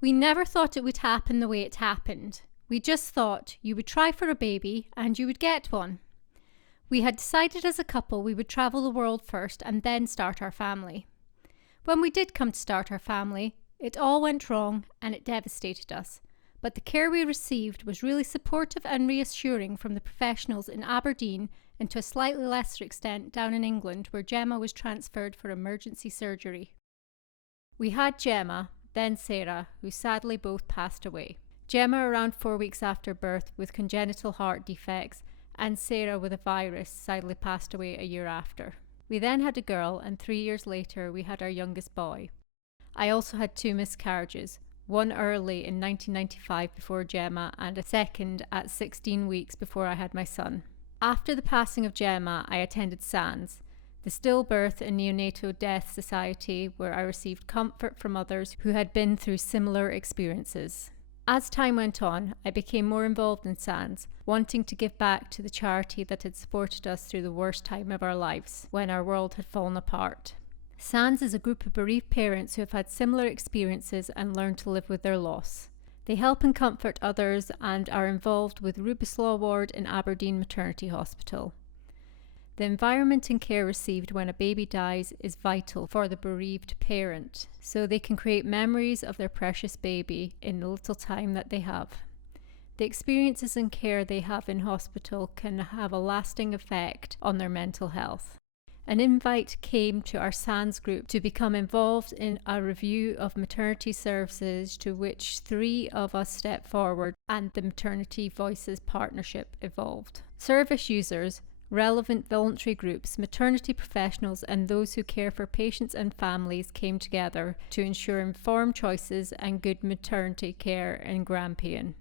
We never thought it would happen the way it happened. We just thought you would try for a baby and you would get one. We had decided as a couple we would travel the world first and then start our family. When we did come to start our family, it all went wrong and it devastated us. But the care we received was really supportive and reassuring from the professionals in Aberdeen and to a slightly lesser extent down in England where Gemma was transferred for emergency surgery. We had Gemma, then Sarah, who sadly both passed away. Gemma around 4 weeks after birth with congenital heart defects, and Sarah with a virus sadly passed away a year after. We then had a girl, and 3 years later we had our youngest boy. I also had 2 miscarriages, one early in 1995 before Gemma and a second at 16 weeks before I had my son. After the passing of Gemma, I attended SANDS, the Stillbirth and Neonatal Death Society, where I received comfort from others who had been through similar experiences. As time went on, I became more involved in SANDS, wanting to give back to the charity that had supported us through the worst time of our lives, when our world had fallen apart. SANDS is a group of bereaved parents who have had similar experiences and learned to live with their loss. They help and comfort others and are involved with Rubislaw Ward in Aberdeen Maternity Hospital. The environment and care received when a baby dies is vital for the bereaved parent, so they can create memories of their precious baby in the little time that they have. The experiences and care they have in hospital can have a lasting effect on their mental health. An invite came to our SANDS group to become involved in a review of maternity services, to which 3 of us stepped forward and the Maternity Voices Partnership evolved. Service users, relevant voluntary groups, maternity professionals and those who care for patients and families came together to ensure informed choices and good maternity care in Grampian.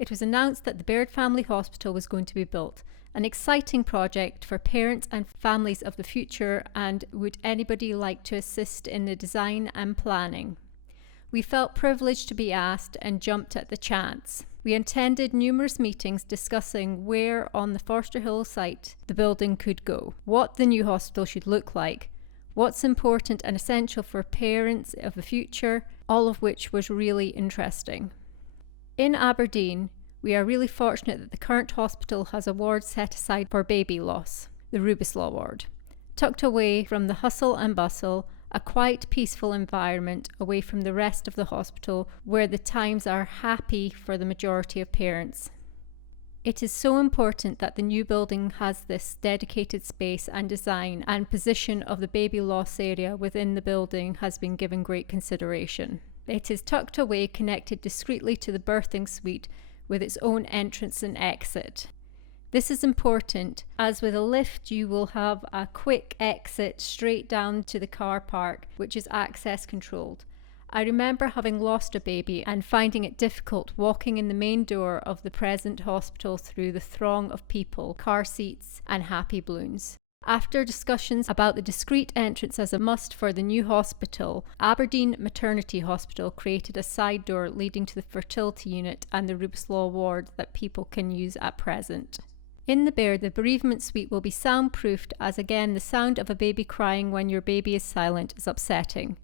It was announced that the Baird Family Hospital was going to be built, an exciting project for parents and families of the future, and would anybody like to assist in the design and planning? We felt privileged to be asked and jumped at the chance. We attended numerous meetings discussing where on the Forster Hill site the building could go, what the new hospital should look like, what's important and essential for parents of the future, all of which was really interesting. In Aberdeen, we are really fortunate that the current hospital has a ward set aside for baby loss, the Rubislaw ward. Tucked away from the hustle and bustle, a quiet, peaceful environment away from the rest of the hospital where the times are happy for the majority of parents. It is so important that the new building has this dedicated space and design, and position of the baby loss area within the building has been given great consideration. It is tucked away, connected discreetly to the birthing suite with its own entrance and exit. This is important, as with a lift you will have a quick exit straight down to the car park, which is access controlled. I remember having lost a baby and finding it difficult walking in the main door of the present hospital through the throng of people, car seats and happy balloons. After discussions about the discreet entrance as a must for the new hospital, Aberdeen Maternity Hospital created a side door leading to the fertility unit and the Rubislaw ward that people can use at present. In the Baird, the bereavement suite will be soundproofed, as again the sound of a baby crying when your baby is silent is upsetting.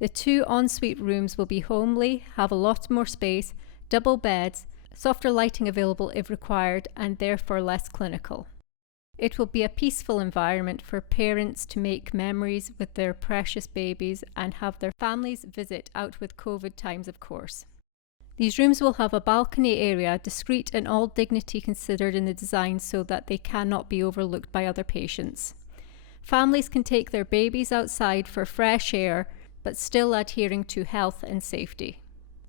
The 2 ensuite rooms will be homely, have a lot more space, double beds, softer lighting available if required, and therefore less clinical. It will be a peaceful environment for parents to make memories with their precious babies and have their families visit out with COVID times, of course. These rooms will have a balcony area, discreet and all dignity considered in the design so that they cannot be overlooked by other patients. Families can take their babies outside for fresh air, but still adhering to health and safety.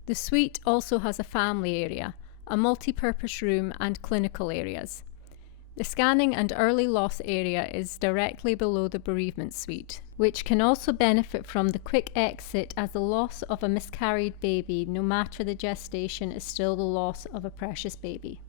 The suite also has a family area, a multi-purpose room and clinical areas. The scanning and early loss area is directly below the bereavement suite, which can also benefit from the quick exit, as the loss of a miscarried baby, no matter the gestation, is still the loss of a precious baby.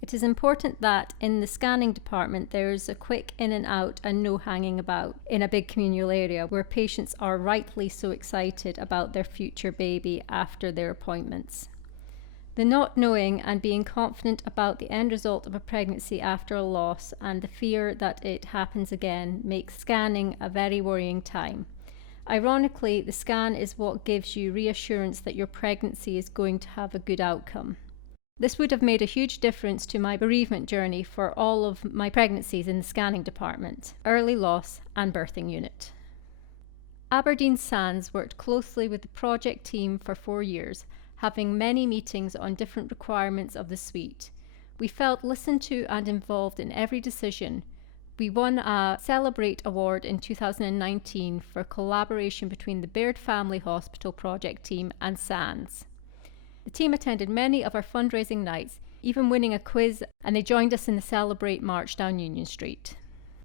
It is important that in the scanning department there is a quick in and out and no hanging about in a big communal area where patients are rightly so excited about their future baby after their appointments. The not knowing and being confident about the end result of a pregnancy after a loss and the fear that it happens again makes scanning a very worrying time. Ironically, the scan is what gives you reassurance that your pregnancy is going to have a good outcome. This would have made a huge difference to my bereavement journey for all of my pregnancies in the scanning department, early loss and birthing unit. Aberdeen SANDS worked closely with the project team for 4 years, having many meetings on different requirements of the suite. We felt listened to and involved in every decision. We won a Celebrate Award in 2019 for collaboration between the Baird Family Hospital project team and SANDS. The team attended many of our fundraising nights, even winning a quiz, and they joined us in the Celebrate March down Union Street.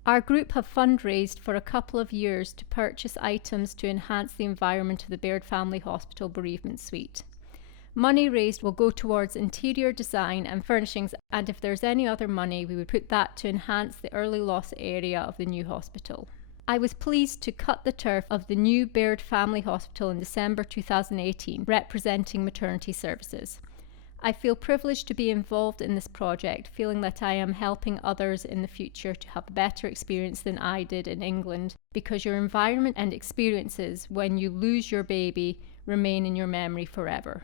Our group have fundraised for a couple of years to purchase items to enhance the environment of the Baird Family Hospital bereavement suite. Money raised will go towards interior design and furnishings, and if there's any other money, we would put that to enhance the early loss area of the new hospital. I was pleased to cut the turf of the new Baird Family Hospital in December 2018, representing maternity services. I feel privileged to be involved in this project, feeling that I am helping others in the future to have a better experience than I did in England, because your environment and experiences when you lose your baby remain in your memory forever.